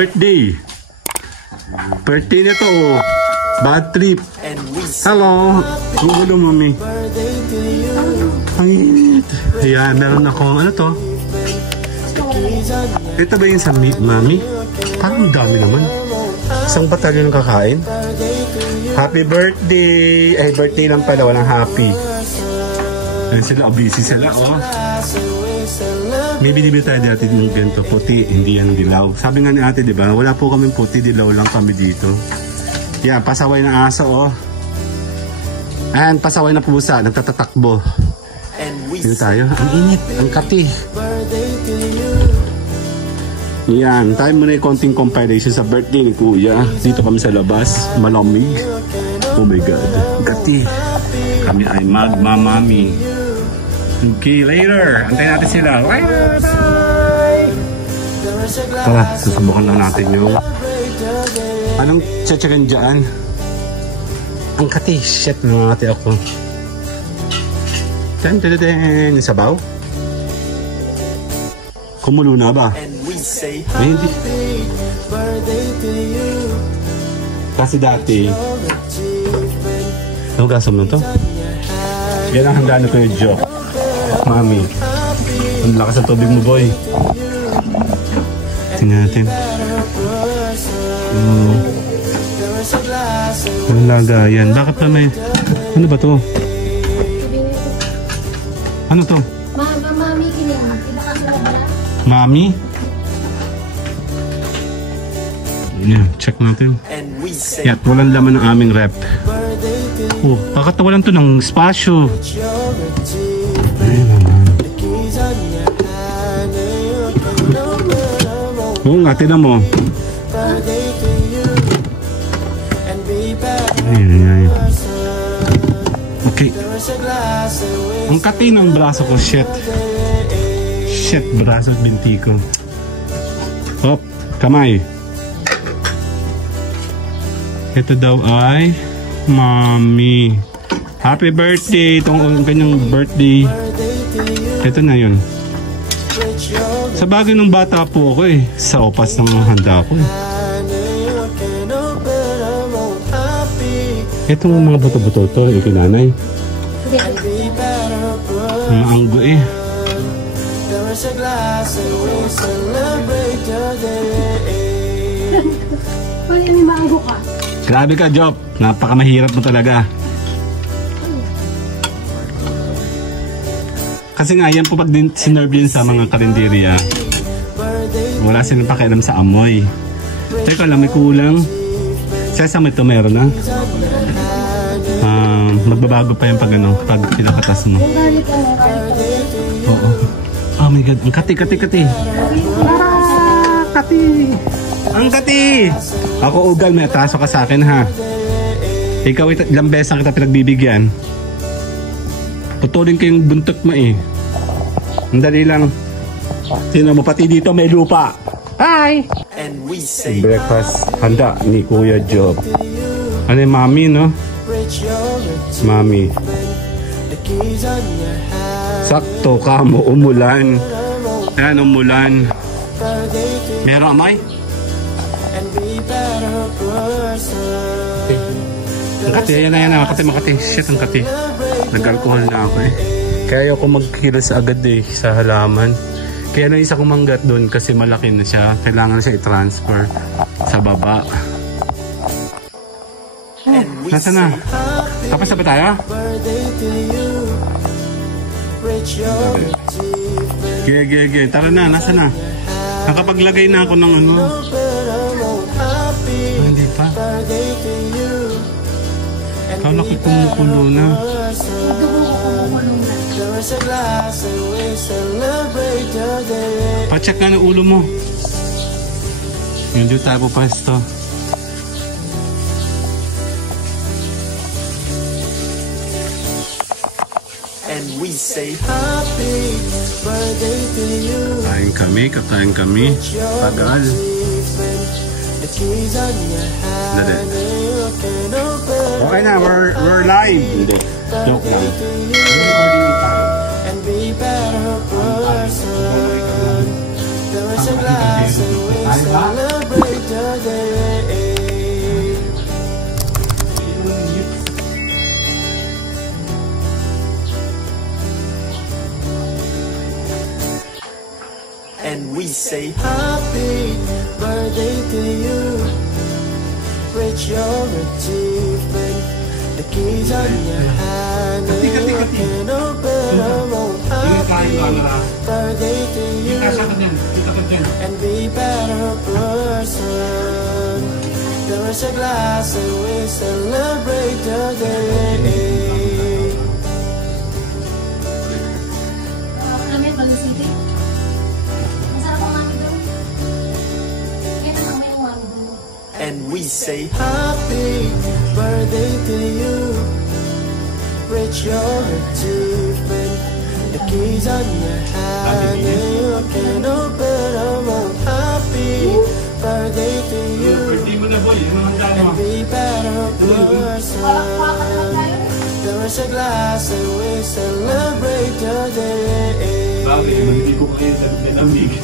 birthday. Birthday nito oh. Bad trip. Hello. Gugulo mami. Ang init. Ayan, meron akong ano to? Ito ba yung sa mami? Parang dami naman. Isang batalyon ng kakain. Happy birthday. Ay, birthday lang pala. Walang happy. Ayan sila. Busy sila oh. May binibili tayo dati ng ganito, puti, hindi yan dilaw. Sabi nga ni ate, di ba? Wala po kaming puti, dilaw lang kami dito. Yan, pasaway ng aso, oh. Ayan, pasaway na pusa, nagtatatakbo. Dito tayo. Ang init, ang kati. Yan, tayo muna yung konting compilation sa birthday ni Kuya. Dito kami sa labas, malamig. Oh my God, kati. Kami ay magmamami. Okay, later. Antayin natin sila. Later, bye! Tara, susubukan lang natin yung... Anong tsachagan dyan? Ang kati. Shit, nangangati ako. Tan, tan, tan. Sabaw? Kumulo na ba? Ay, hindi. Kasi dati... Nahugasam na to? Yan ang handa na ko yung joke. Mami, ang lakas ng tubig mo, boy. Tingnan natin. Ang lagayan. Bakit pa may... Ano ba to? Ano to? Mami, kinilang. Mami? Yan, check natin. Yan, walang laman ng aming rep. Oh, kakatawalan to ng spasyo. Oo nga, tinan mo. Ayan. Okay. Ang kati ng braso ko, shit. Shit, braso at binti ko. Hop, kamay. Ito daw ay Mami. Happy birthday. Itong kanyang birthday. Ito na yun. Sa bagay ng bata po ako eh. Sa opas ng handa ko eh. Itong mga buto-buto ito, ikinanay. Ang anggo eh. Pwede may maanggo ka. Grabe ka, Jop. Napakamahirap mo talaga. Kasi nga, yan po pag sinerve din sa mga karinderya, wala silang pakialam sa amoy. Teka lang, may kulang. Sesame ito, meron na. Magbabago pa yung pag pinakatas mo. Oo. Oh my God, ang kati. Kati! Ang kati! Ako ugal, may atraso ka sa akin ha. Ikaw ilang beses ang kita pinagbibigyan. Putulin ko yung buntot mo eh. Ang dali lang. Sino mo, pati dito may lupa. Hi! Breakfast handa ni Kuya Job. Ano yung mami, no? Mami. Sakto ka mo, umulan. Ayan, umulan. Meron amay? Ang kati, ayan na. Makati. Shit, ang kati. Nag-alcohol na ako eh. Kaya ayoko magkilos agad eh sa halaman. Kaya nang isa kong manggat doon kasi malaki na siya. Kailangan na siya i-transfer sa baba. Oh, nasa na? Tapos na ba tayo? Gaya. Tara na, nasa na? Nakapaglagay na ako ng ano. Hindi pa. Kala ko kumukulo na. Pacheck nga ng ulo mo. Yun dito tayo pupasto. And we say happy birthday to you. Kakain kami. Tagal. Dali. Okay na, we're live. Hindi. Joke lang. And be better person. There is a glass and we celebrate. birthday. And we say happy birthday to you. Reach your achievement. The keys on your hand, and you can open them all. Happy birthday to you, and be better person. There is a glass and we celebrate the day. Kami, Baling City. Masarap ang mami doon. Kaya naman may mami doon. And we say happy birthday to you. Reach your achievement. The keys on your hand, and you can open them all. Happy birthday to you, and be better person. There is a glass and we celebrate the day. Hindi ko kayo dinamig.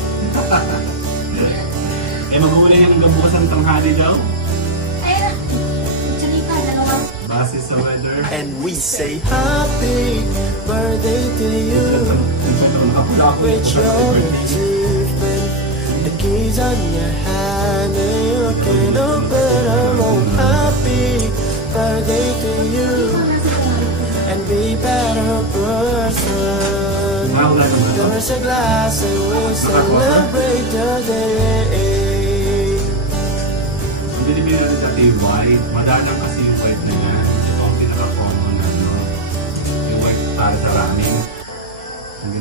Mag-uulay yan hanggang bukas ang tanghali daw. Ayun na. Chalita, dalawa. Base sa weather. And we say happy birthday to you. With your achievement, the keys on your hand, and you can open them all. Happy birthday to you, and be better person. There is a glass and we celebrate the day. Hindi meron sa white. Madalang kasi yung white na yan. Ito ang pinaka-common na yung white para sa ramen.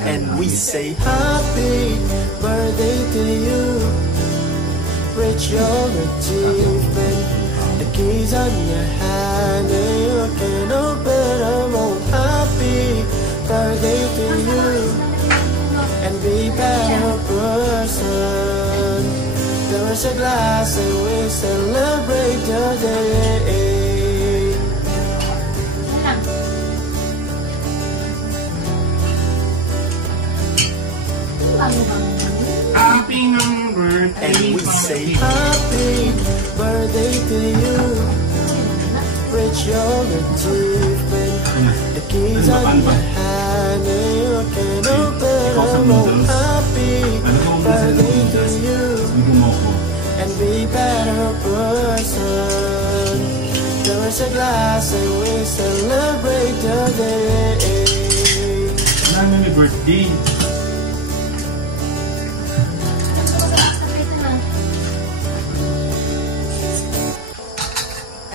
And we say happy birthday to you. Reach your achievement. The keys on your hand, and you can open them all. Happy birthday to you, and be better person. There is a glass and we celebrate the day. Happy birthday. And we say happy birthday to you. Reach your achievement. The keys on your hand, and you can open them all. Happy birthday to you, and be better person. There is a glass and we celebrate the day. Ano may birthday?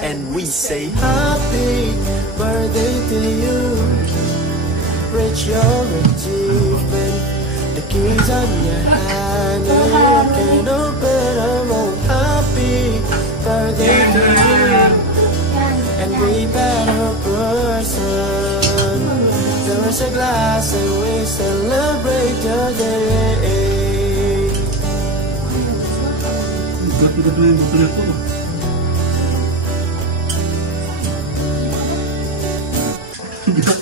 And we say happy birthday to you. Reach your achievement. The keys on your hand, and you can open them all. Happy birthday to you, and be better person. There is a glass and we celebrate the day. Gat-gat na yung bukulat ko.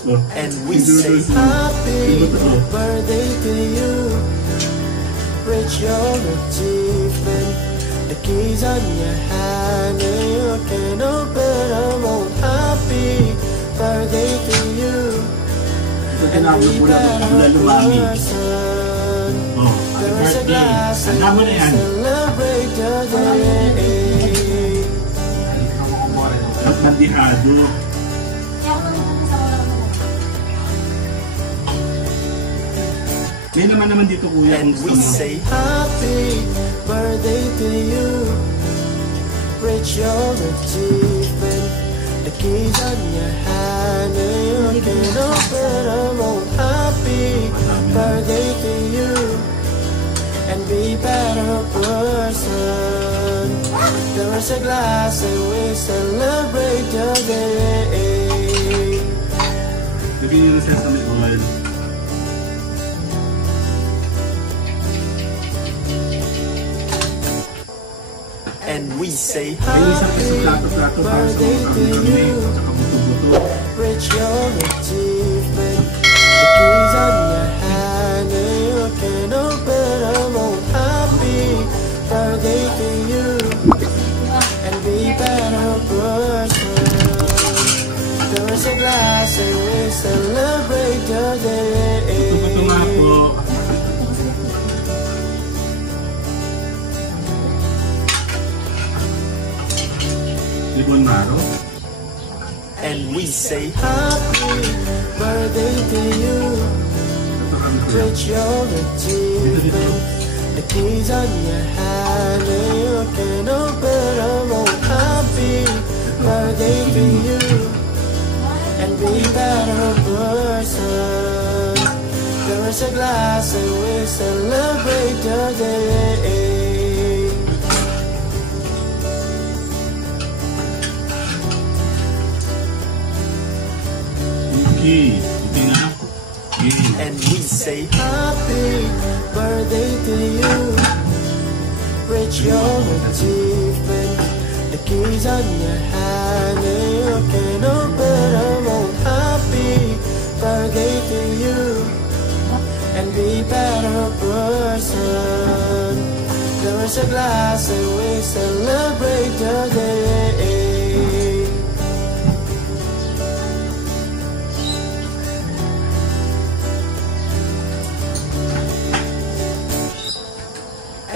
And we say happy birthday to you. Reach your achievement. The keys on your hand, and you can open them all. Happy birthday to you, and be better person. There is a glass and we celebrate the day. At nandihado. May naman dito kuya. And we say happy birthday to you. Reach your achievement. The keys on your hand, and you can open them all. Happy birthday to you, and be better person. There is a glass and we celebrate the day. Lagyan nyo na sesame oil. And we say happy birthday to you. Reach your achievement. The keys on your hand, and you can open them all. Happy birthday to you. There is a glass and we celebrate the day. Ito nga po. Libon Maro. And we say happy birthday to you. With your achievement, the keys on your hand, and you can open them all. Happy birthday to you, and be better person. There is a glass and we celebrate the day. And we say happy birthday to you. Reach your achievement, the keys on your hand, and you can open them all. Happy birthday to you, and be better person. There is a glass and we celebrate the day.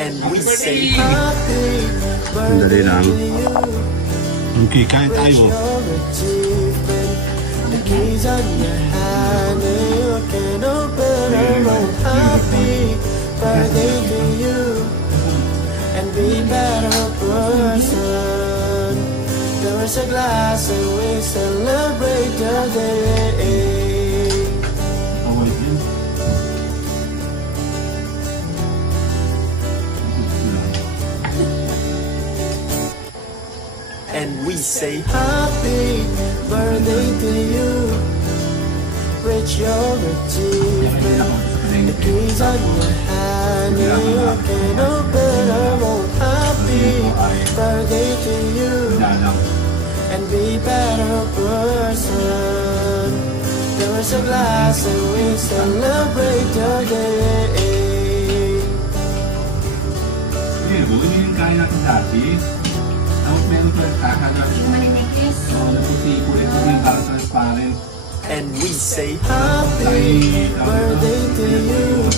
And we say happy birthday to you. Okay, kain tayo. The keys on your hand, and you can open them all. Happy birthday to you, and be better person. There is a glass and we celebrate the day. And we say happy birthday to you. Reach your achievement, the keys on your hand, and you can open them all. Happy birthday to you, and be better person. There is a glass and we celebrate the day. Ini yung kain natin dati. Tapos meron pa yung kakagap. Transparent. And we say happy birthday to you.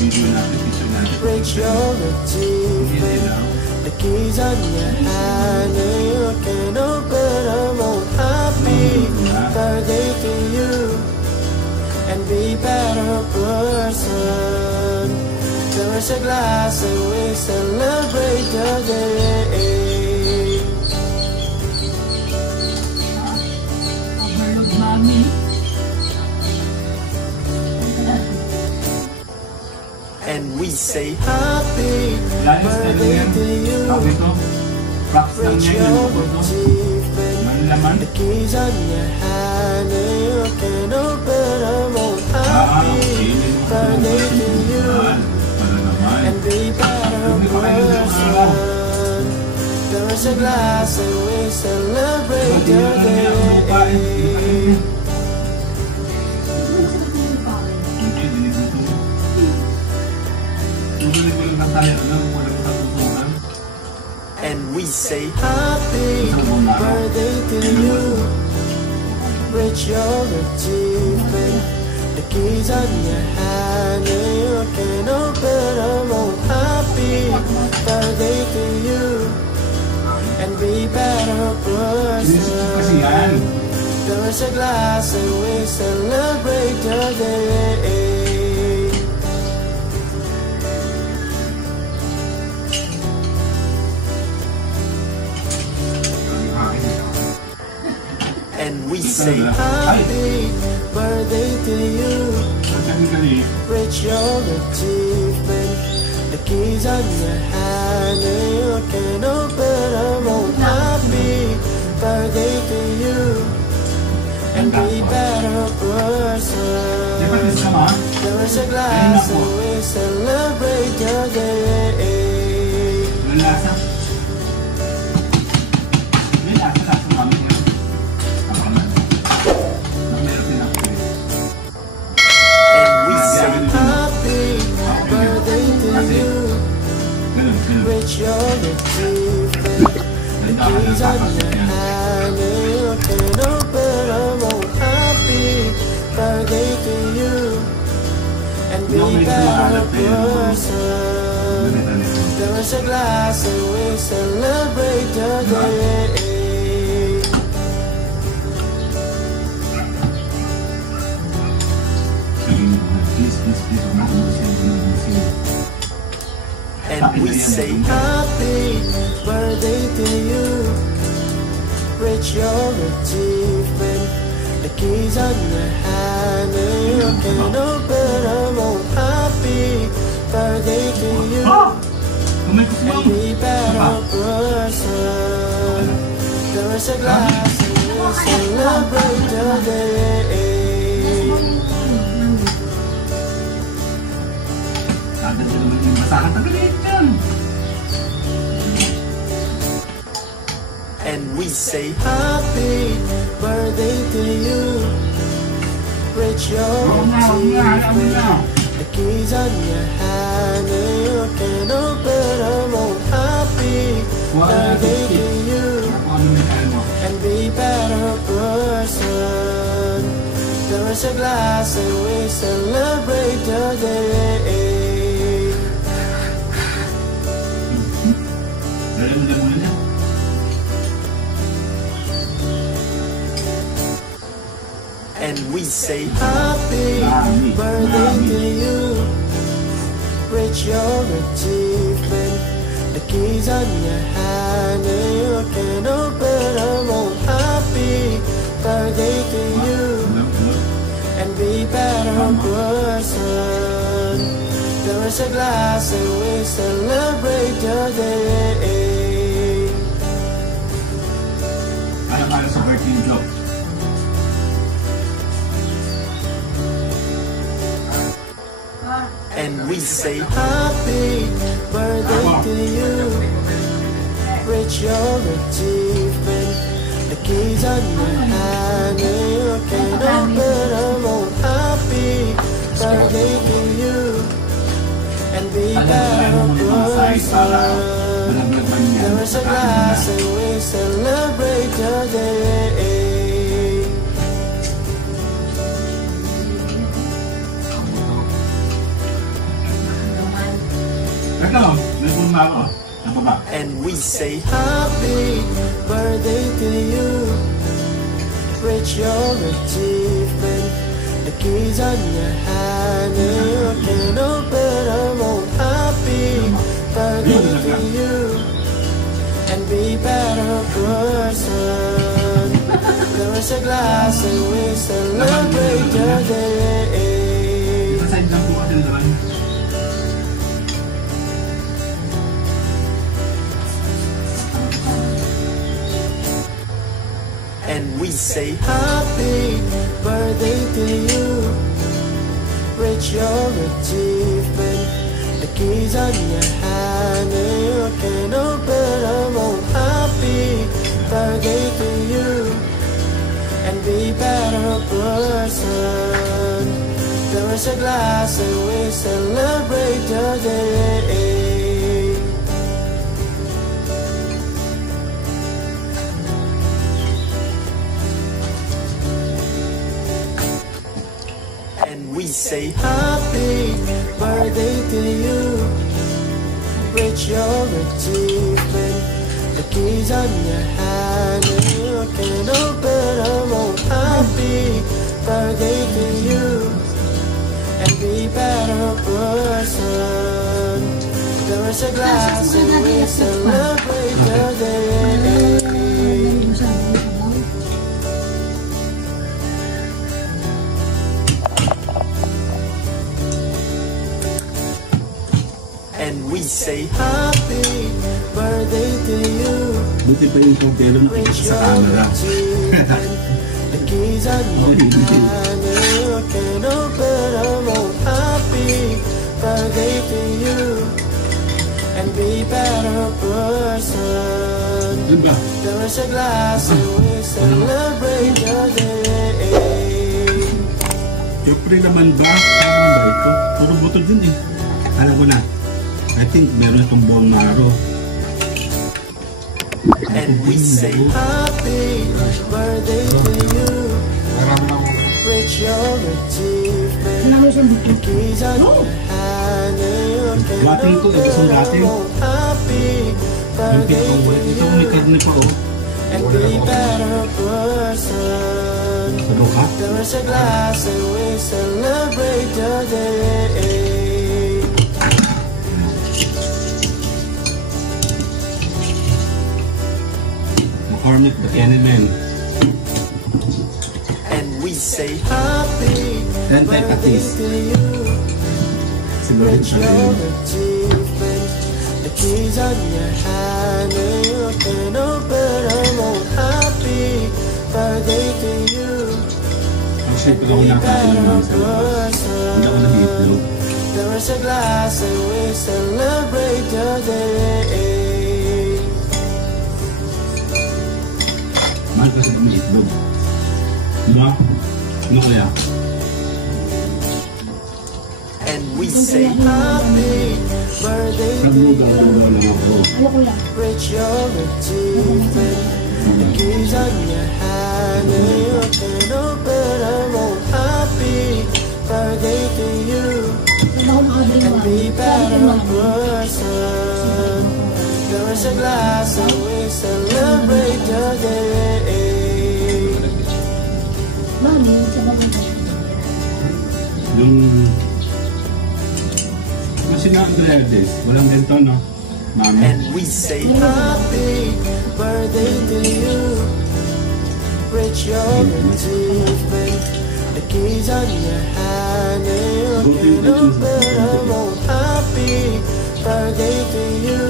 Reach your achievement, the keys on your hand, and you can open them all. Happy birthday to you, and be better person. There is a glass and we celebrate the day. And we say happy birthday to you. Reach your achievement, the keys on your hand, and you can open them all. Happy birthday to you, and be better person. There is a glass and we celebrate the day. And we say happy birthday to you. Reach your achievement, the keys on your hand, and you can open them all. Happy birthday to you, and be better person. There is a glass and we celebrate the day. And we say happy birthday to you. Reach your achievement, the keys on your hand, and you can open them all. Happy birthday to you, and be better person. There is a glass and we celebrate the day. Reach your achievement, the keys on your hand, and you can open them all. person. There is a glass and we celebrate the day. And we say happy birthday to you. Reach your achievement. The keys on your hand and you can open them all. Happy birthday to you. And be better person. There is a glass and we celebrate the day. And we say happy birthday to you. Reach your achievement. The keys on your hand and you can open them all. Happy birthday to you. And be better person. There is a glass and we celebrate the day. And we say happy birthday to you. Reach your achievement. The keys on your hand and you can open them all. Happy birthday to you. And be better person. There is a glass and we celebrate the day. Para sa birthday vlog. And we say happy birthday to you. Reach your achievement. The keys on your hand and you can open them all. Happy birthday to you. And be better person. There is a glass and we celebrate the day. And we say happy birthday to you. Reach your achievement. The keys on your hand and you can open them all. Happy birthday to you. And be better person. There is a glass and we celebrate the day. And we say happy birthday to you. Reach your achievement. The keys on your hand and you can open them all. Happy birthday to you. And be better person. There is a glass and we celebrate the day. We say happy birthday to you. Reach your achievement. The keys on your hand and you can open them all. Happy birthday to you. And be better person. There is a glass and we celebrate the day. And we say happy birthday to you. Buti pa yung pagkelo na sa camera. The keys on your hand and you can open them all. Happy birthday to you. And be better person. There is a glass and we celebrate the day. Siyempre naman ba? Ano ba ito? Puro butol din eh. Alam ko na. I think meron itong buong maro. And we say happy birthday to you. Reach your achievement. Ano siyang dito? keys on your hand and you Gating to, isang gating. happy Yung birthday pitong to wait. Ito you may karne pa oh. and be better person. Ano ka? There's a glass and we celebrate the day. McCormick, the Candyman. And we say happy Then tayo birthday patis. to you. Siguro Rich sa your akin. achievement. The keys on your hand and you can open them all. Happy birthday to you. Actually, pag ako nakain ng mga sa hindi ako nag-iitlog. There is a glass and we celebrate the day. Mahal kasi may itlog. Diba? Ano kaya? And we say happy birthday to you. Naglugaw-lugaw lang ako. Ano kuya? Rich your achievement. The keys on your hand and you can open them all. Happy birthday to you. Wala akong makabili And mo. be Sabi ko better naman. person. There is a glass and we celebrate the day. Mami, sa maganda. Yung... Kasi na-Andredes, walang ganito, no? Mami. And we say happy birthday to you. Rich your achievement. The keys on your hand and you can open them all. Happy birthday to you.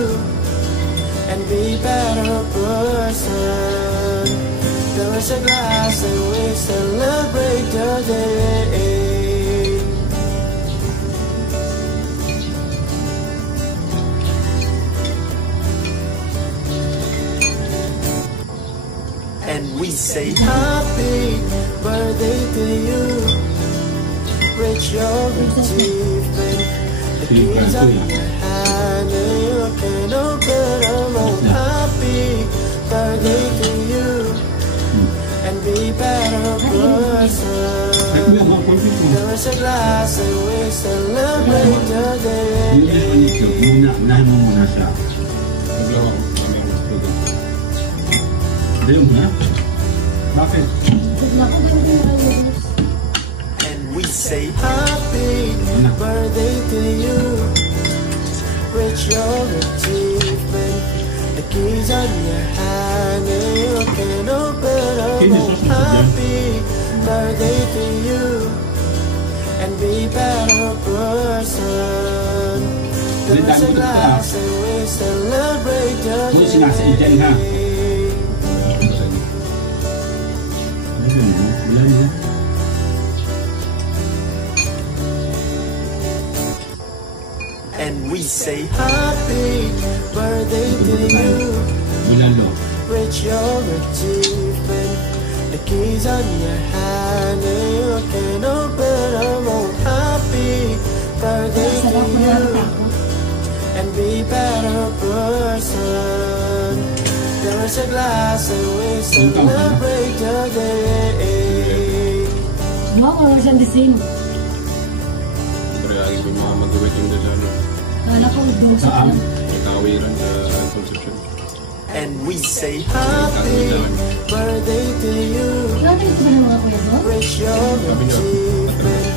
And be better person. There is a glass and we celebrate the day. And we say happy birthday to you. Rich your achievement. The keys on your hand and you can open them all. Happy birthday to you. And be better person. There is a glass and we celebrate the Yung yung day. itlog, muna, unahin mo muna siya. Hindi mo na? Bakit? Wala akong gawin. And we say happy birthday to you. Rich your achievement. The keys on your hand and you can open them all. Happy birthday to you. And be better person. There is a glass and we celebrate the Kung sinasait yan, ha? day. Ayun, wala niya. And we say happy birthday to you. Bulalo. Rich your achievement. The keys on your hand and you can open them all. Happy birthday to Sarap mo you. lang ako. And be better person. There is a glass and we celebrate the day. Wow, wala siyang design. Pero lagi ko mga mag-waiting doon sa ano, Kala ko, doon sa Saan? alam. may kawiran sa Concepcion. And we say happy birthday to you. Grabe ito ba ng mga kuya doon? Rich your achievement.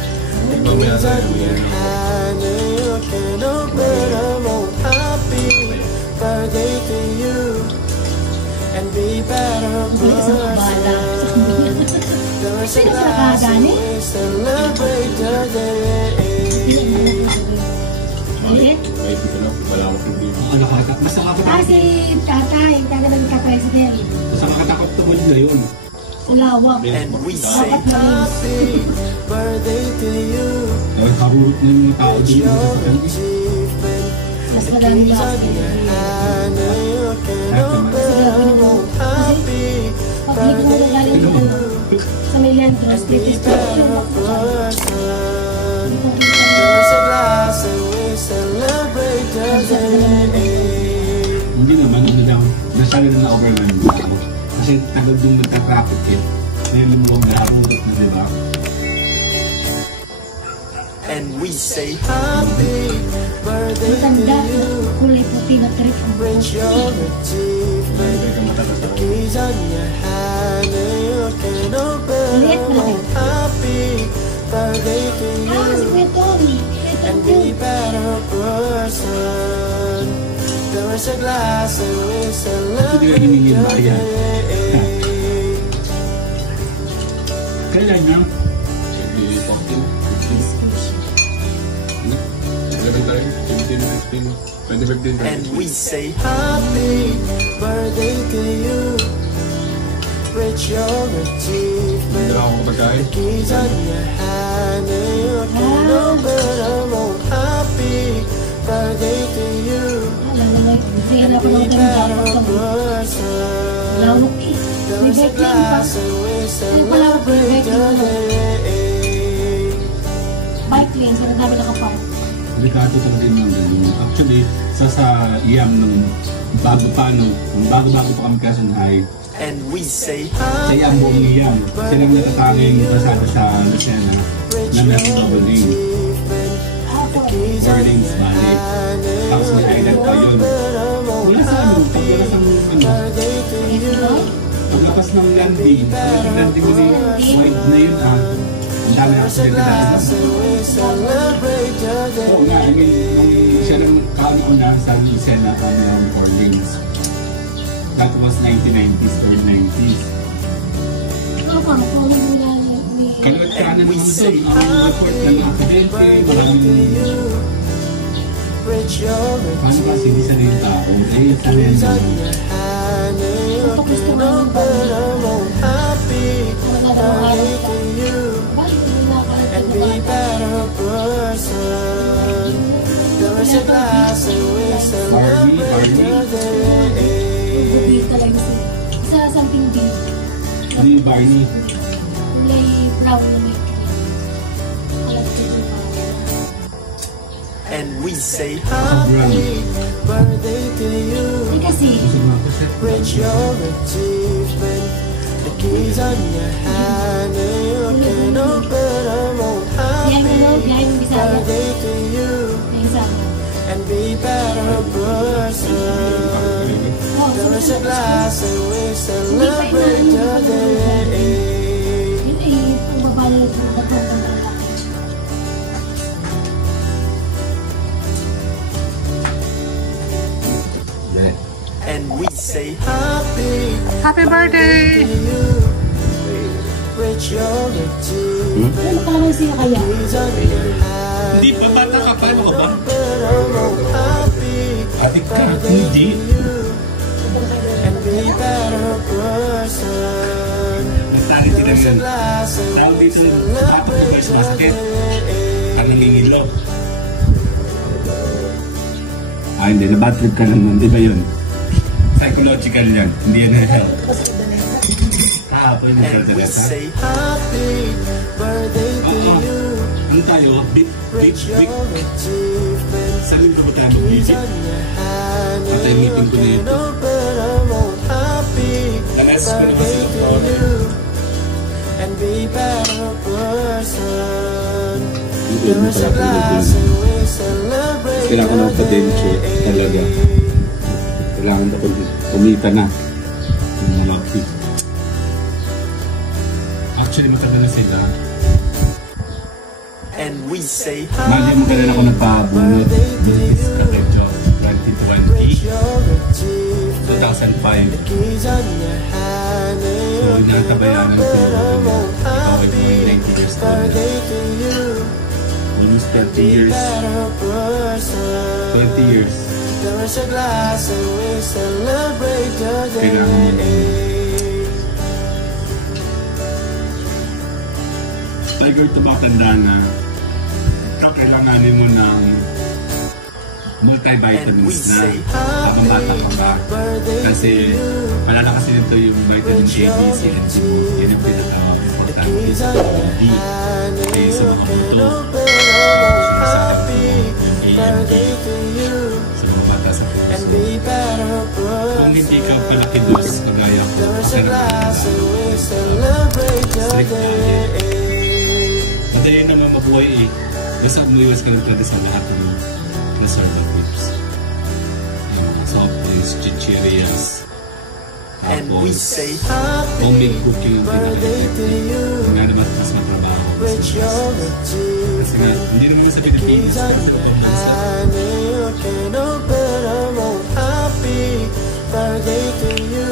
The keys on your hand and you can open them all. Happy birthday to you. And be better person. There is a glass and we celebrate the day. Ulit? May ito na, wala akong problema. Ano ka? Basta Ah, makatakot. si tatay. Tatay ng ka-president. Basta makatakot tungod na yun. Ulawak. And we say happy birthday to you. Dahil karurot na yung mga tao Rich dito sa your sakal. achievement. Mas The madami keys lang. on your hand and you can open them all. Happy Pag-ibig mo na galing birthday to ko you. sa Miliandros. And be better person. There's a glass and we celebrate the day. Hindi naman, ano lang, nasabi na na-overwhelm na ako. Kasi tagal doon nagka-traffic eh. Ngayon lumuwag na, karurot na, di ba? and we say happy birthday to Matanda, you. kulay puti na trip ang buhok. Reach your achievement. The keys on your hand and you can open them. Happy birthday to Ah, si you. Kuya Tony. And be better person. There is a glass and we celebrate your day. Kailan niya? 2014, 15. Ganun tayo, 15, 16, 2015. And we say happy birthday to you. Reach your Hindi achievement. lang ako pagkain. Keys on your hand and you can open them all. Happy birthday to you. Alam mo, hindi na Be ako ng better ganun. person. Lawak eh. There May is a birthday pa. glass and we Ay, pala, celebrate your day. Bike lane, so ang dami nakapark. Delikado talaga yung mga ganun. Actually, sa iyam ng bago pa, no, bago pa kami Quezon High, And we say sa happy iyam buong iyam, silang natatanging kasama sa Lucena na meron double name. Ako, Four names, bali. Tapos may island pa yun. Wala sa ano, pag wala sa ano, paglapas ng landing, yung landing mo ni wide na yun ang dami accident na dahil. Oo nga, I mean, nung siya nang kauna sa Lucena kami ng 4 lanes. That was 1990s or 90s. ikaw pa, kung mula ni... Kaluwat ka na naman doon, ang report ng aksidente, maraming... Paano kasi hindi sana yung tao? Eh, sana yan doon. Ito gusto mo naman ba? Talaga na araw ka. Bakit hindi na kahit And na be bata? better person. There is a glass and we celebrate your day. Bubig talaga siya. Isa something big. Ano yung Barney? Kulay brown na may cream. Alam ko yung And we say happy birthday to you. Hindi kasi, Gusto mo ako set? Reach your achievement. The keys on your hand and you can open them all. biyay mo no, Happy biyay mo Bisaya. birthday to you. May isama. And be better person. Oh, There is a so, glass and we celebrate your day. yun ay ang babae ng batang ng lalaki. Yeah. And we say happy birthday! to you. Reach your achievement. Ano pa naman siya kaya? Keys on your hand. Hindi pa, bata ka pa, ano ka ba? Happy Atik ka, hindi. and be better person. Nagtangin sila yun. Tawag dito ng batok ng first basket. Ang nangingilo. Ah, hindi. Na-bad trip ka lang nun. Iba yun. Psychological yan. Hindi yan health. Kahapon yung And we Teresa. say happy birthday to Oo. you. Ano tayo? Big. Reach your achievement. Saan yung ba tayo mag-visit? On your hand At ay meeting ko na ito. open them all. Happy Talas ko naman birthday sa to you. And be better person. There is a glass and we celebrate Kailangan ko ng your potensyo talaga. day. Kailangan ko kumita na. Yung mga magpi. Actually, matagal na sila. And we say Mali mo ganun ako nagpabunod. This Catejo, 2020, reach your achievement. 2005. Keys on your hand and So, you can natabayanan ko open them all. yung Happy 90 years old. birthday to you. Almost 20 Be years. better person. 20 years. There is a glass and we celebrate your Kailangan mo. day. Tiger to matanda na, kakailanganin mo ng And we multivitamins na say habang bata happy ka ba. birthday Kasi to you. malala kasi nito yung vitamin A, B, C, and D. Yun yung pinaka-importante Keys sa on your D. hand and Okay, sa you mga can buto. open them all. Happy Yung A and D. birthday to you. Sa mga bata sa And puso. be better Kung hindi ka person. palaki dos, kagaya ko, There is kasi a glass and we celebrate your Strict day. Madali naman mabuhay eh. Basta umiwas ka lang talaga sa lahat ng preservatives. Yung mga soft drinks, chichirias. And we say homemade happy cooking yung birthday to you. Yung nga naman mas matrabaho. Rich your Kasi nga, hindi naman sa Pilipinas. keys on Kasi your ito bansa. hand and you can open them all. Happy birthday to you.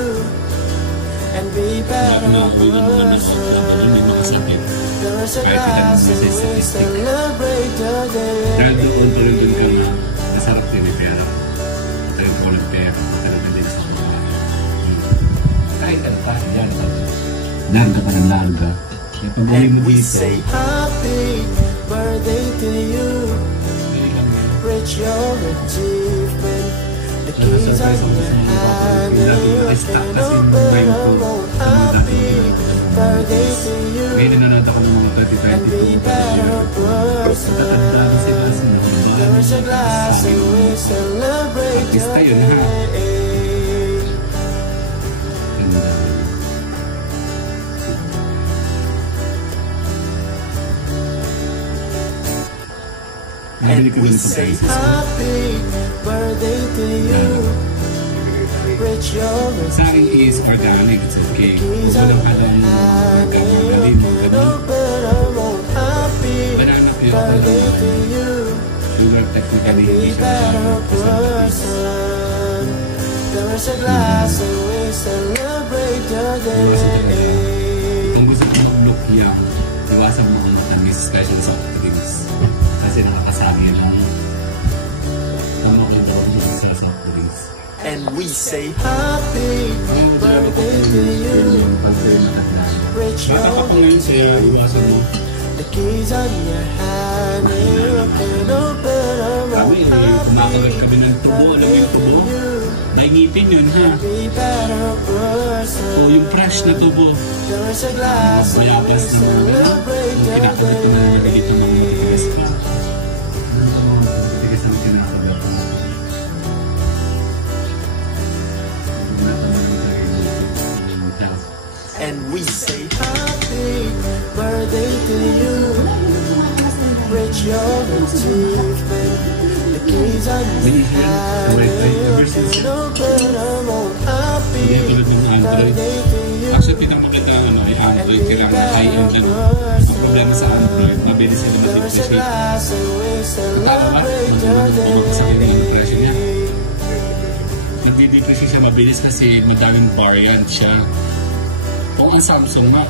And be better Nauwi naman ako. Hindi may makasakit. There's a glass and we celebrate the day. Dahil doon pa rin ka na masarap din yung pera. Talagang ko ng pera. Talagang din sa mga. Kahit ang tayo yan. Larga pa ng larga. Kaya pag uwi mo And we dito, say happy birthday to you. hindi lang yan. Rich your achievement. The keys on your hand and you can open them all. Happy birthday to you. Ngayon nanonood ako ng mga And be 2022. better person. Tatanda na sila sa nakubahan. There's a glass and we celebrate the Artista yun, ha? day. Nabili And ko we din sa say prices. happy birthday to you. Rich your Sa akin is organic, it's okay. Kung walang halong magkakagalin, ganun. Banana pure ko lang birthday to naman. you. Sugar technically, Be hindi siya better masyadong person. There's a glass and we celebrate the day. Kung gusto mo mag-look niya, iwasan mo ang matamis, special soft drinks. Kasi nakakasami ng makulong sa soft drinks. And we say happy birthday to you. Rich Bata ka pa ngayon, kaya iwasan mo. the keys on your hand and you can open them all. Sabi, kumakagat kami ng tubo. Alam mo yung tubo? May ngipin yun, ha? Be better person. O yung fresh na tubo. There's a glass and we Mayabas na mga celebrate yung the kinakagat ko na day. nalagit ng mga matigas pa. Ano ang mga matigas ang kinakagat ko? And we say happy birthday to you. Rich your achievement. The keys on your hand and you can open them all. Happy Hindi tulad ng Android. birthday to you. Actually, pinamaganda ay Android. Kailangan high-end lang. Ang problema sa Android, mabilis sila There's a mag-depreciate. glass and we Tama ba? celebrate the Masakit na yung presyo niya. day. Nagdi-depreciate siya mabilis kasi madaming variant siya. Kung ang Samsung nga,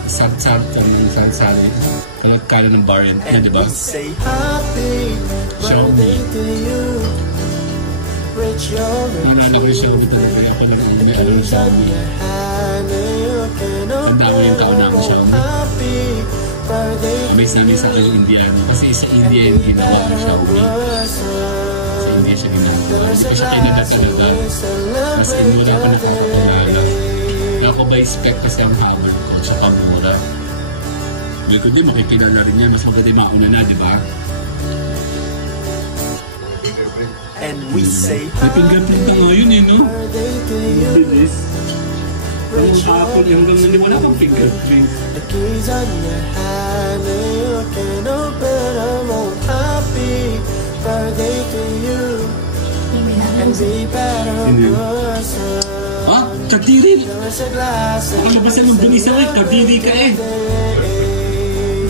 kalat-kala ng variant niya, And di ba? we say happy birthday to you. Rich your Naalala ko yung Xiaomi talaga, kaya pala ang may ano ng Xiaomi. Ang dami yung tao na ang Xiaomi. Amaze namin sa akin yung Indiano. Kasi sa India yung ginawa ng Xiaomi. Sa India siya ginagawa. Hindi ko siya kinala talaga. Mas inura pa nakakapalala. Ako by spec kasi ang hammer ko, tsaka mura. Sabi ko, di makikilala rin yan. Mas maganda yung mauna na, di ba? And we say May fingerprint na ngayon eh, no? birthday to you. Bilis. Ang Apple, hanggang hindi wala kang fingerprint. The keys on your hand and you can open them all. Happy birthday to you. And be better Sino yun? person. Ah, kadiri! There's a glass Baka and mabasa ng bunisa ka, kadiri ka eh.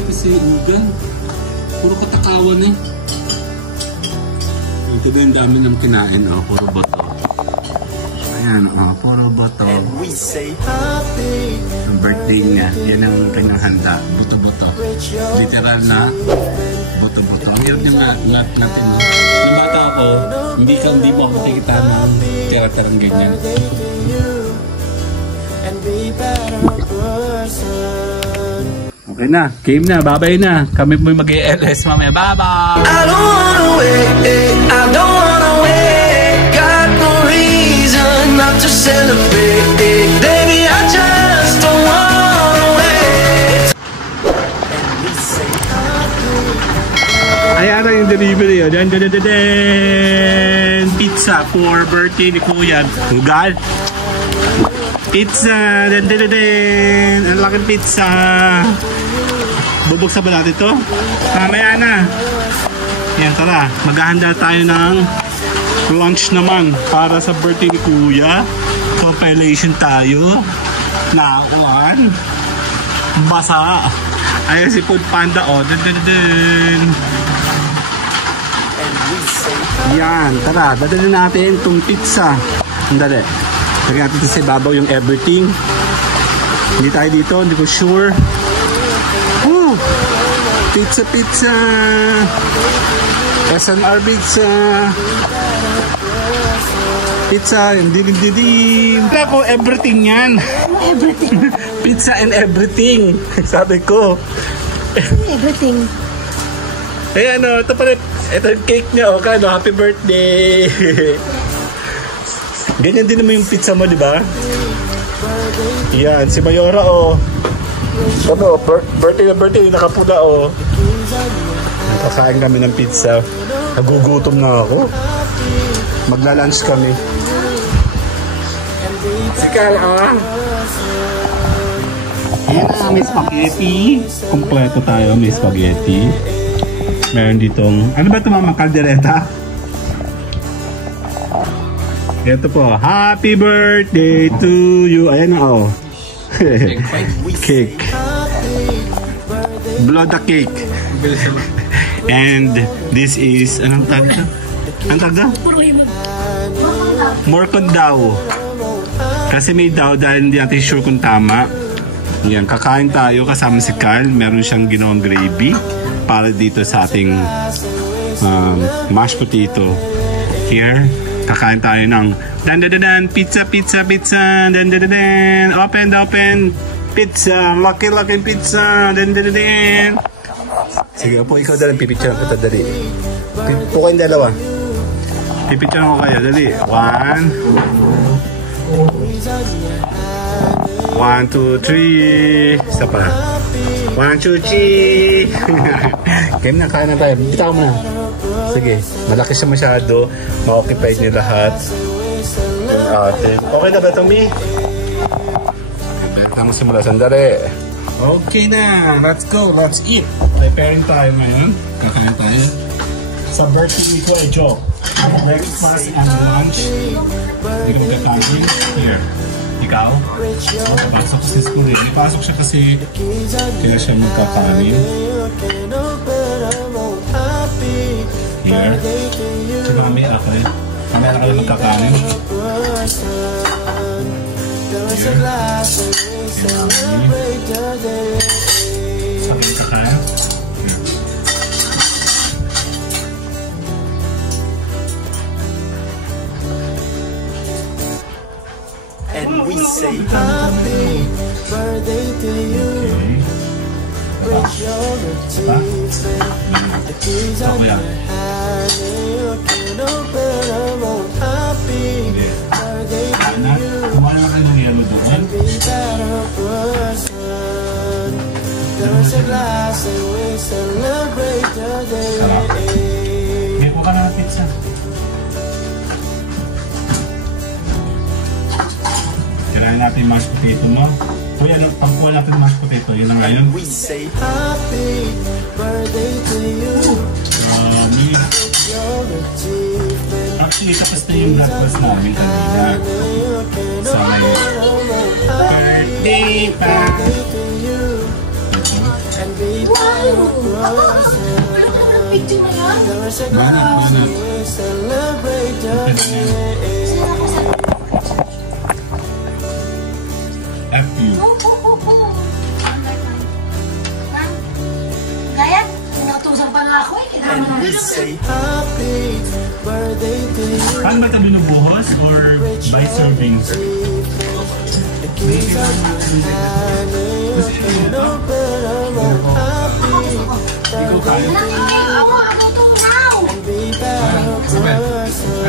Kasi ugang. Puro katakawan eh. Ito ba yung dami ng kinain, oh, puro bato. Ayan, oh, puro bato. and we say happy Ang birthday niya, yan ang kanyang handa. Buto-buto. rich your Literal na buto-buto. Ang hirap yung lahat natin, no? Nung bata ako, hindi mo ako makikita ng tira-tirang ganyan. birthday to you. And be better person. Okay na, game na, babay na. Kami mo mag-ELS mamaya. Bye-bye! I don't wanna wait, I don't wanna wait. Got no reason not to celebrate. Baby, I just don't wanna wait. And we say happy. Ayan na yung delivery. Pizza for birthday ni Kuya. Tugal. Pizza. Ang laking pizza. Bubuksan ba natin ito? Mamaya na. Yan, tara. Maghahanda tayo ng lunch naman para sa birthday ni Kuya. Compilation tayo. Nauan. Basa. Ayun si Food Panda, oh. Dun. Yan, tara. Dadalhin natin itong pizza. Ang dali. Lagyan natin sa ibabaw yung everything. Hindi tayo dito, hindi ko sure. Woo! Pizza. SNR pizza. Pizza and dilim. Wala ko, everything yan. Everything. Pizza and everything. Sabi ko. Everything. Eh ano, ito pala, ito yung cake niya, oh, kano, happy birthday. Ganyan din naman yung pizza mo, di ba? Yan, si Mayora, oh. Ano, birthday, nakapula, oh. Nakakain kami ng pizza. Nagugutom na ako. Magla-lunch kami. Si Carl, ah. Yan, may spaghetti. Kompleto tayo, may spaghetti. Meron ditong, ano ba ito mama? Caldereta? Ito po, happy birthday to you. Ayan na, oh. Cake. Blow the cake. And this is, anong tag na? Anong tag na? Morcon daw. Kasi may daw dahil hindi natin sure kung tama. Yan, kakain tayo kasama si Carl. Meron siyang ginawang gravy para dito sa ating mashed potato. Here, kakain tayo ng pizza. Open. Pizza. Lucky pizza. Sige po, ikaw dali. Pipicture ko ito, dali. Po kayong dalawa. Pipicture ko kayo, dali. 1, 2, 3. Isa pa. 1, 2, 3. Game na, kain na tayo. Bitaw mo na. Sige, malaki siya masyado. Ma-occupied niyo lahat. Yung atin. Okay na ba ito, Mi? Benta mo simula. Sandali. Okay na. Let's go. Let's eat. Preparing tayo ngayon. Kakain tayo. Sa birthday ni Kuya Joe. Breakfast and lunch. Hindi ka magkakain. Here. Ikaw? Pasok sa school eh. Pasok siya kasi kaya siya magkakanin. Here. Si Mami ako eh. Mami ako lang magkakanin. Here. Sabi kakain. And we say happy birthday to you. Reach your achievement. The keys on your hand. You can open them all. Happy birthday to you. And be better person. There's a glass and we celebrate the day. May buka na pizza. Kailangan natin yung mashed potato mo. Kuya, pagkuha natin yung mashed potato. Yun na ngayon. We say happy birthday to you. Actually, tapos na yung breakfast namin kanina. So, birthday pa! Manap. F.U. Gaya, inutusan pa nga ako eh. And we say happy birthday to you. Paano ba ito binubuhos or by serving? The keys on your hand. You can open them all. Happy birthday to you. And be better person.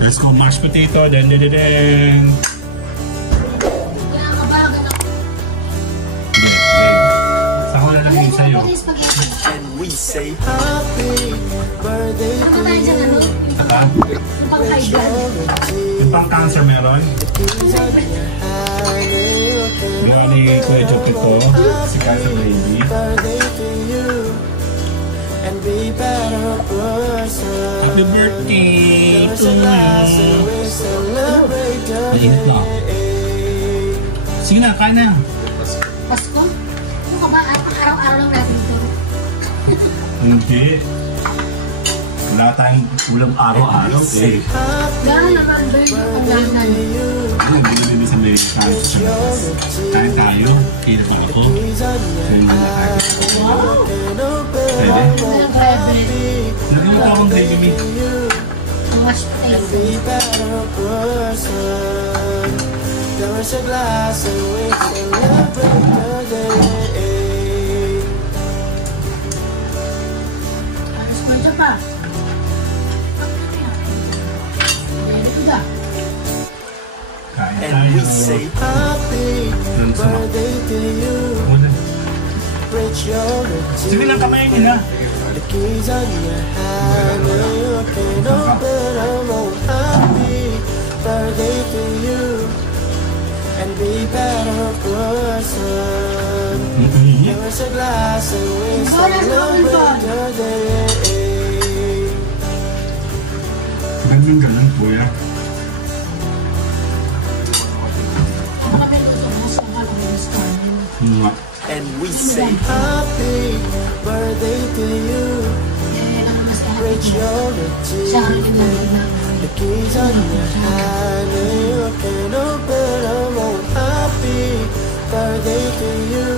Let's go mashed potato. Den. And we say happy birthday to you. Yung pang cancer meron? Meron ni Kuya Joke ito. Kaya sa baby. birthday to you, and be better person. Happy birthday There's to a glass and you. we celebrate the Mainit lang. day. Sige na, kain na. Pasko? Ano ka ba? Araw-araw lang natin ito. Hindi. Wala tayong ulam araw-araw eh. Dahil naman, very ang lanan. Ano, binili sa may kain sa labas. Kain tayo. Kinap ako. So yung mga kain. Wow! Pwede? Walang bread. Nagluto akong gravy meat. Mashed potato. Be better person. There is a glass and we celebrate the day. Alas mo dyan pa. Ready ko ba? Kain And tayo. we say happy birthday to you. Reach your Sige na, kamayin niyo na. the keys on your hand, and you can open them. Oh, happy birthday to you, and be better person. There is a glass and we celebrate the day. Ganun, kuya. Ano kami ito? Mas mahal ang mga star. Nga. And we say happy birthday to you. Eh, ano mas kahapon Reach mo? your Sa akin din lang achievement. namin. The keys on your hand, and you can open them. Oh, happy birthday to you,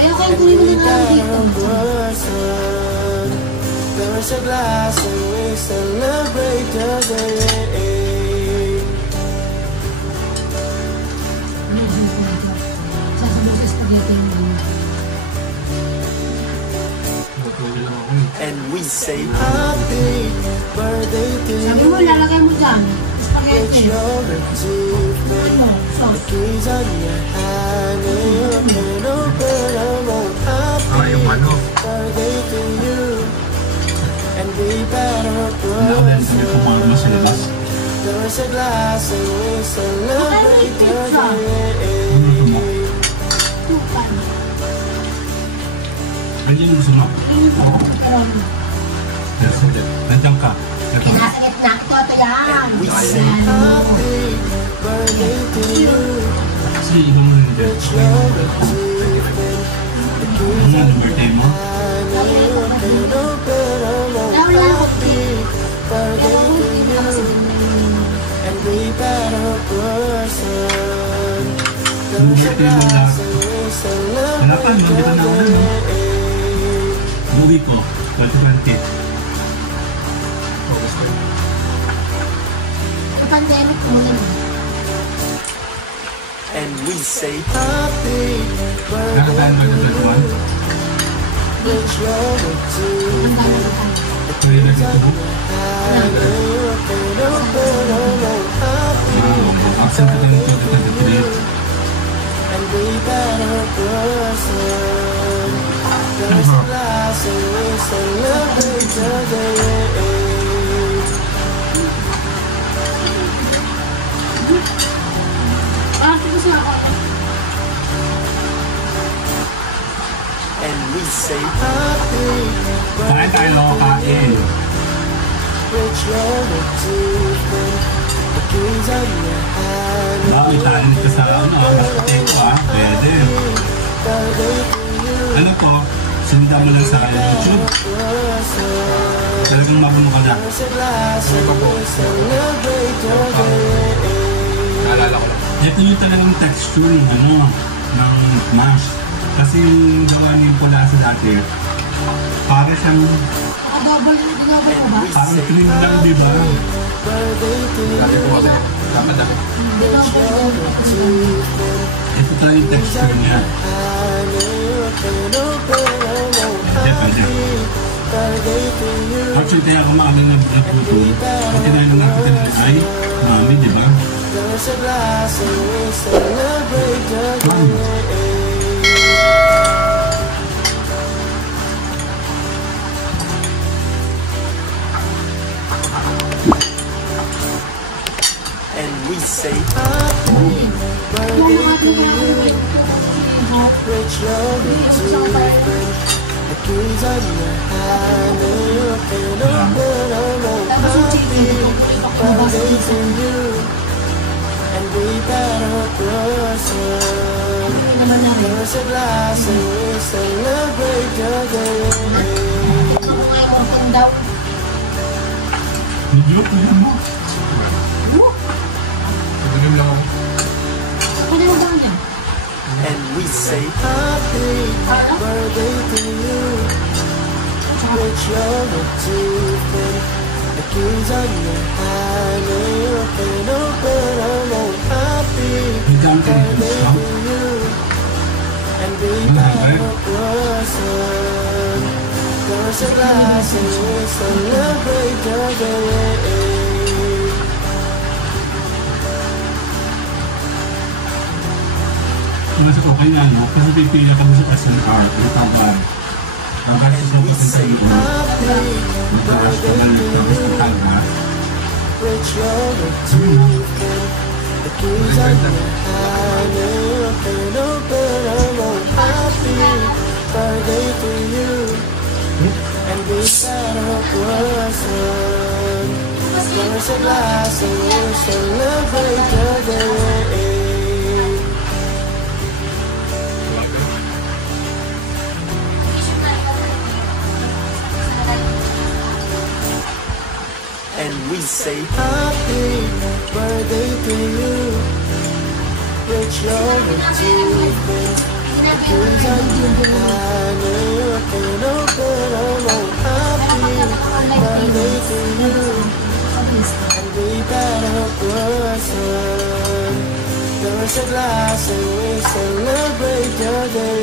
Ayaw kayo and kunin mo be na nga lang better dito. person. There is a glass and we celebrate the day. Sasabaw sa spaghetti mo. And we say happy birthday to Sabi mo, you. lalagay mo dyan. Reach Spaghetti. your achievement. Ano? The Sauce. keys on your hand, and you can open them. Oh, happy birthday to you, and be better Kumain mo sa labas. person. There is a glass and we celebrate the day. Tukan. Ganyan yung gusto mo? Yes, nandiyan ka. Ito. Nasa gitna. Ito yan. We say happy birthday to you. Sige, iba mo rin dyan. Reach your achievement. The keys Ano yung birthday mo? and you can open them. Oh, happy birthday to you, and be better person. Yung There's a birthday mo na. glass and we celebrate Hanapan, magkita na ako na, no? the day. Buwi ko. 2020. Sa pandemic mo rin. And we say happy Nakakain birthday mo to ito you. Reach your Ang dami achievement. na tayo. Pwede na dito. And you can open them. Oh, happy Accept it in 2023. and be better person. There's a glass and we celebrate the day. Ate ko siya ako. And we say happy Kain tayo na kakain. reach your achievement. The keys on your hand. Bawi tayo nito sa masakit ko Pwede. Birthday to you, Ano to? Sundan mo lang sa YouTube. person. Talagang mabuno ka na. There's a glass and we celebrate the day. Naalala ko lang. Ito yung talagang texture ng ng mash. Kasi yung gawa niyo pula sa dati, para siyang, Naka-double mo ba? parang cream lang, di ba? Birthday to Dati you, ko kasi dapat dati. reach your achievement. Ito talaga yung texture niya. And you can open them. Oh, Pwede, pwede. birthday to you. Actually, kaya ako maagal na break ko ito. Ang kinain lang natin kanina ay mami, di ba? There's a glass and we celebrate the day. And we say happy birthday to you. buhok. Rich your achievement. The keys on your hand, and you can open them all. Happy birthday to you, and we better blossom. There's a glass and we celebrate your day. Ako ngayon, okay daw. Medyo ko yan mo. Ibigim lang ako. Ano yung bang niya? And we say happy birthday to you. Rich your achievement. The keys on your hand, and you can open them all. Happy birthday to you, and we better blossom. There's a glass and we celebrate your day. Kung sa okay na, no? Kasi pipila kami sa SNR, kataban. Ang kasi sa kasi sa iyo, mataas ka na rin tapos katalba. Rich your achievement. The keys on your hand, and you can open them all. Happy birthday to you, and we better blossom. There's a glass and we celebrate your day. And we say happy birthday to you. Rich your achievement. The keys on your hand, and you can open them all. Happy birthday to you, and we better blossom. There's a glass and we celebrate your day.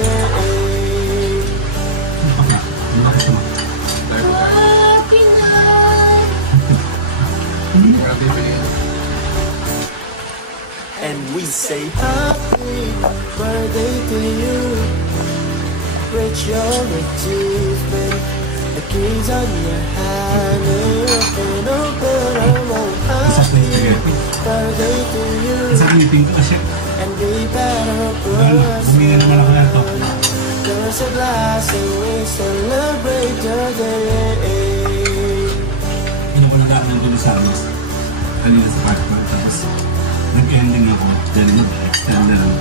Happy night! Wala bibigyan. And we say happy birthday to you. Rich your achievement. The keys on your hand, and you can open them all. Happy birthday to you, Sa meeting ko kasi, and we better humingi naman ako ng top. blossom. There's a glass and we celebrate your day. Ano ko nalaman doon sa amin. Kanina sa apartment. Tapos, nag-ending ako. Dahil nag-extend na lang.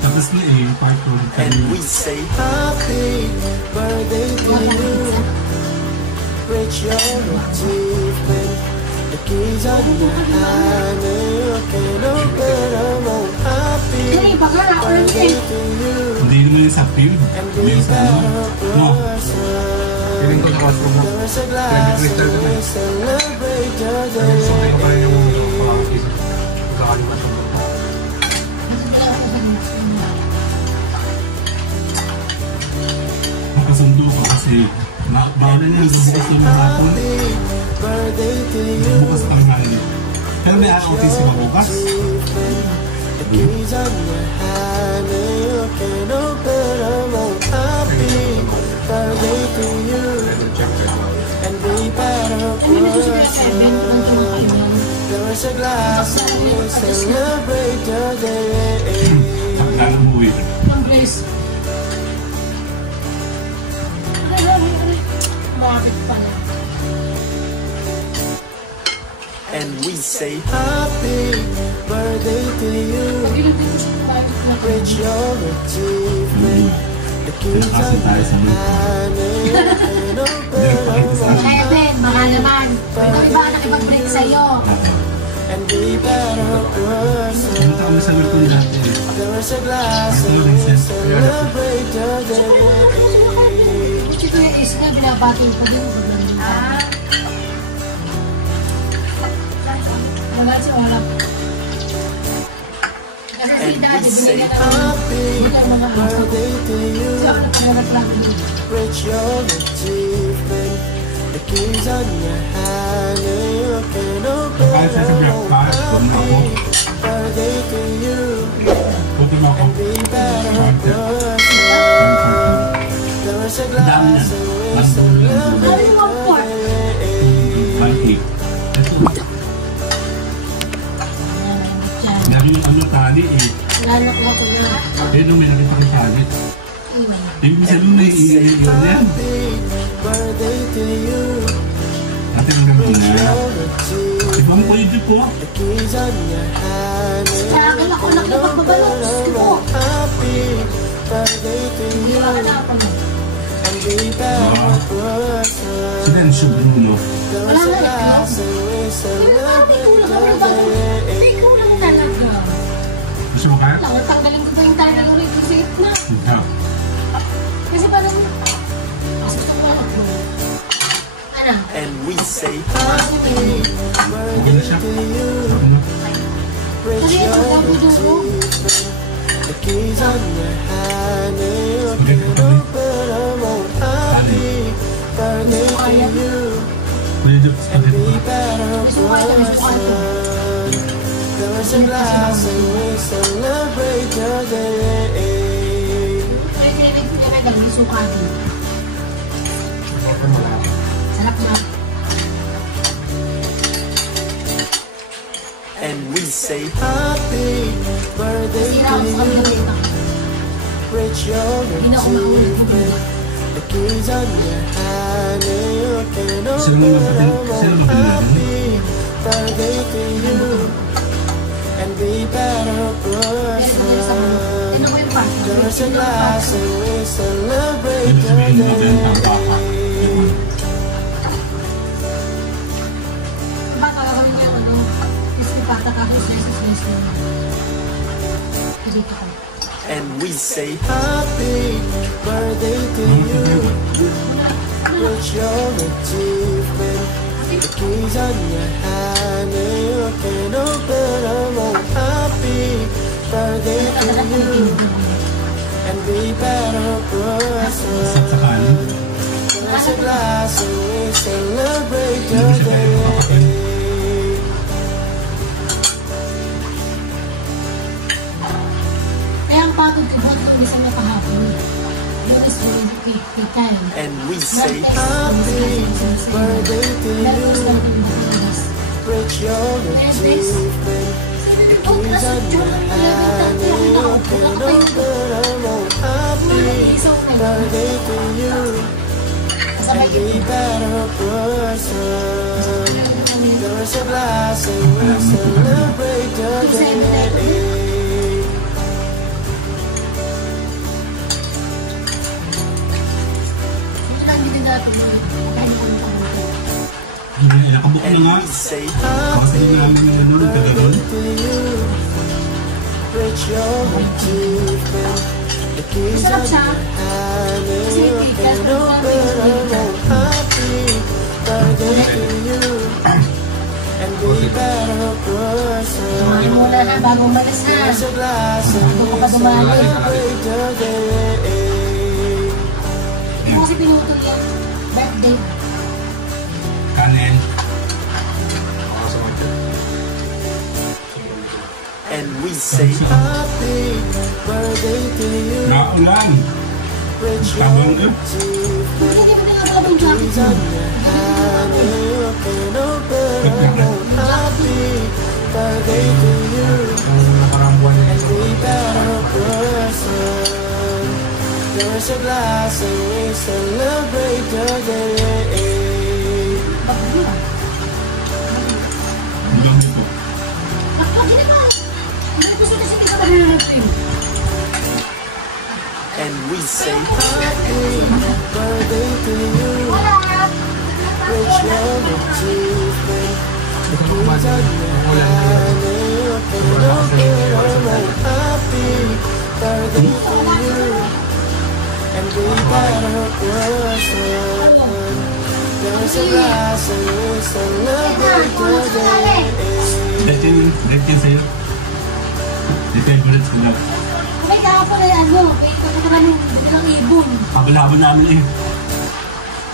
Tapos na yung part 2. And we say happy birthday to you. Rich your achievement. The keys on your hand, and you can open them all. Happy birthday to you, Hindi naman yung sa field. and May we sa ano. better No. Feeling ko blossom. sa classroom mo. There's a glass and we celebrate your Sumay ka pa rin yung day. makakakita. Magkakalimutan mo. Nakasundo ko kasi bawal na yung bukas ng hapon. Happy birthday to you. Bukas ang hangin. Pero may ROT sila bukas. The keys on your hand, and you can open them all. Happy birthday to you, and we better blossom. There's a glass and we celebrate your day. Pagkalang buwi. Ang Grace. Bakit pa na? And we say happy birthday to you. Rich your achievement. The keys on your hand, and you can open them all. Kaya din, baka naman. Ikaw iba nakipag-break sa'yo. And we better Yung taon na blossom. sa ko dati. There's a glass and we celebrate your day. Kasi kuya is na binabatong pa din. Wala siya, wala. Kasi And si we Daddy, say binigyan ako. happy Binigyan mga birthday to you. So, ano pa naman lang din. Rich your achievement. The keys on your hand, and you can open Kahit sa them all. breakfast, kung ako, Happy birthday to you, buti mo ako. and we better blossom. There's a glass and we celebrate your day. Pancake. Ito. dami yung ano tali eh. Wala na ko na. Eh, nung may nakita kang tali. Iwan. Ibig sabihin na iilig yun yan. birthday to you. Ate, ang ganda na. Ibang pwede po. The keys on your hand. Sa akin ako nakapagbabalot. Gusto ko. Happy birthday to you. Wala na ako na. And be better person. Sinensyo Bruno. There was a glass and we celebrate today. Hindi ko lang talaga. Gusto mo ka? Lang, tanggalin ko ba yung talaga yung requisite na? Ikaw. Kasi parang... Gusto ko lang ako. Ano? And we say happy Okay na siya. birthday to you. Sabi mo. Rich Kasi ito, your gabi-dugo. the keys on your hand and you can open them all. Happy birthday to you. Pwede. And Sabi be mo. better person. There was a glass and we celebrate your day. Pwede lang, isukagin. Sarap na. And we say happy birthday Sira to ako sa you. kabila. Rich your Hindi na umaulit ko ba? the keys on your hand and you can Sino open naman them pati- sino all. naman Happy birthday to you. And be better person. Ano ko yung part? There's a glass and we celebrate Ibig your sabihin maganda ang baka. day. Baka kami yung ano, kasi pata ka ako sa dito ka. And we say happy birthday to you. Rich your achievement. The keys on your hand and you can open them all. Happy birthday to you. And be better person. Sa kanin. There's a glass and we celebrate your day. Kaya ang pagod ko ba ito isang nakahapon? Yung is really kay And we say happy birthday to you. Rich your achievement. The keys on your hand and you can open them all. Happy birthday to you. And be better person. There's a glass and we celebrate your day. Hindi, nakabuk na And nga. we say Kasi happy namin yung ano, nagkaganon. to you. Rich your achievement. The keys on your hand and you can open them all. Happy birthday to you. And be better person. Muna na, bago umalis na. There's a glass and we celebrate your day. Hindi mo kasi pinutol yan. Birthday. Kanin. And we say happy birthday to you. Naulan. Rich Tabang your eh. achievement. Hindi mo tinatawag yung jacket Keys mo. on your hand and you can open them all. Happy birthday to you. And be better person. There's a glass and we celebrate your day. Bilang nito. Bakit ginawa? Hindi gusto kasi hindi ka nag-film. And we say happy birthday to you. Wala. Rich your achievement. The keys on your hand and you can open them all. Happy birthday to you. And be better person. There's a glass and we celebrate your day. Dahil sa'yo. Di favorite ko na. May kahapon ay ano, may ito ng ibon. Pabalaban namin eh.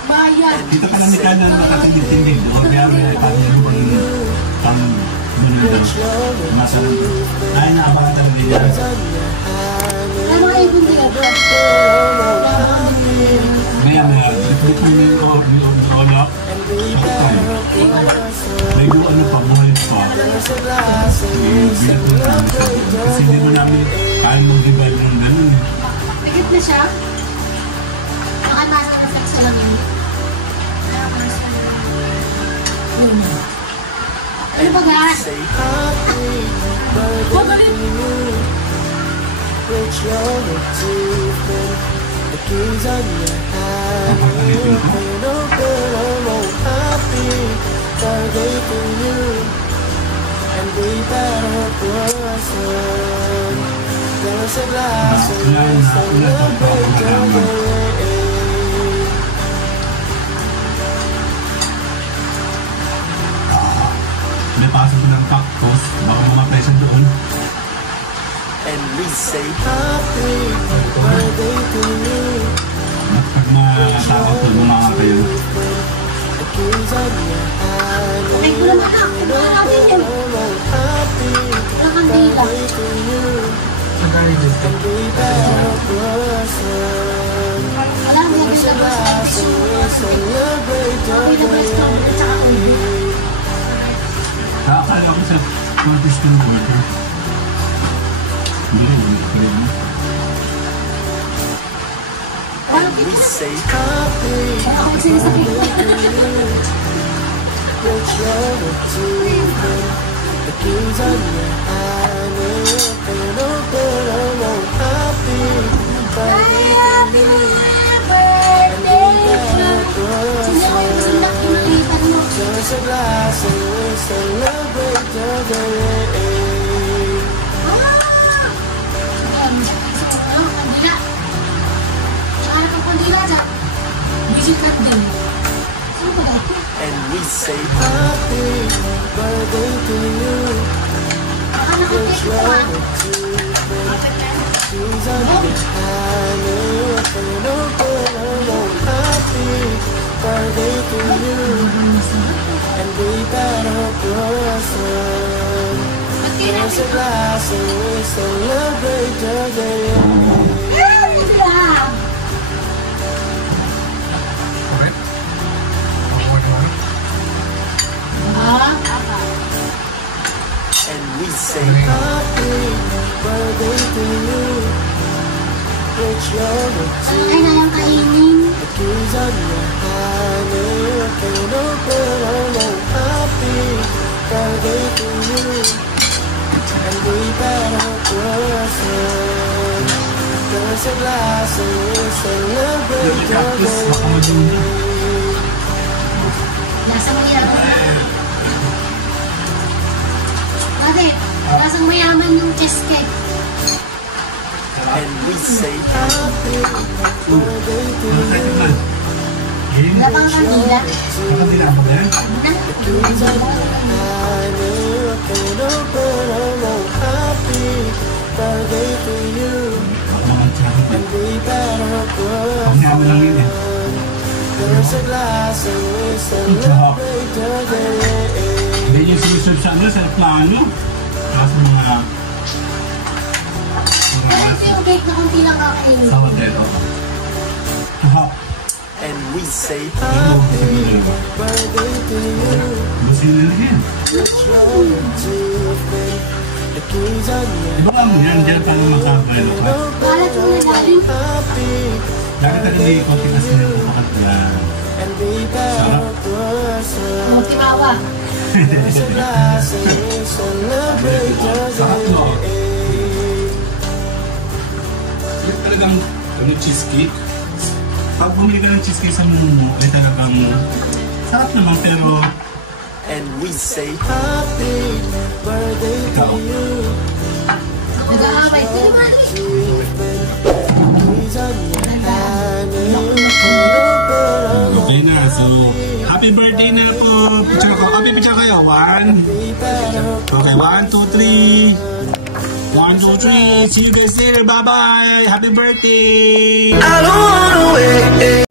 Bayan. Kita ka namin ka na nakatindig-tindig. O kaya may tayo pang dunod. Masarap. Dahil naabangan talaga nila. Ay, mga ibon din ako. Maya-maya, nagpit mo yung ola. Medyo ano pa, buhay pa. There's a glass and we celebrate Kasi hindi mo namin kaya mag-divide ng gano'n. Pikit na siya. Baka nasa reflex na lang yun. Ano ba guys? Say happy birthday to you. With your achievement, the keys on your hand. You can open them all. Happy birthday to you. And we better person. There's a glass and we celebrate your day. Napasok ko ng cactus, baka mga doon. And we say happy birthday to you. Pag matakot ko, bumaka kayo. The keys on your hand. Ay, kulang anak. Kulang natin yan. Happy Kulang ang dila. birthday to you. And we better person. Wala ang There's a glass and we celebrate your day. Akala ko sa Curtis ng Border. Hindi rin. And we say happy birthday to you. With your achievement, the keys on your hand. You can open them all. Happy birthday to you. And we better person. There's a glass and we celebrate your day. And we say happy birthday to you. With your achievement, keys on your hand. You can open them all. Happy birthday to you. And we better person. There's a glass and we celebrate your day. And we say happy birthday to you. With your achievement, the keys on your hand. You can open them all. Happy birthday to you. And we better person. There's a glass and we celebrate your day. Lasang mayaman. Ate, lasang mayaman yung cheesecake. And we say happy birthday to you. Wala pang kanila. Nakatila mo ba yan? The keys on your hand. You can open them all. Happy birthday to you. Ako naman tsaka. And we better Pagnamin lang yun eh. person. There's a glass and we celebrate your day. Hindi yung sinusunod sa ano, sa plano. Kaso mga... Ito yung cake na kunti lang kakainin. Sa hotel, oo. Aha. And we say happy birthday to you. Gusto nyo na yan. With your achievement, the keys on your Di ba ka mo yan? Diyan paano makakain ka? Balat mo na natin. happy Dahil talaga yung konti kasi nagpapakat yan. and we better person. O, timawa. There's a glass and we celebrate your Sarap no? day. Yung talagang cheesecake. Pag bumili ka ng cheesecake sa Mumu, ay talagang sarap naman pero And we say happy birthday to you. Nag-aaway. Ito yung mali. Keys on your hand and you can open them. okay na. So, happy birthday na po. Picture ko. Happy picture kayo. 1. We better Okay, 1, 2, 3. 1, 2, 3. See you guys later. Bye-bye. Happy birthday. I don't wanna wait.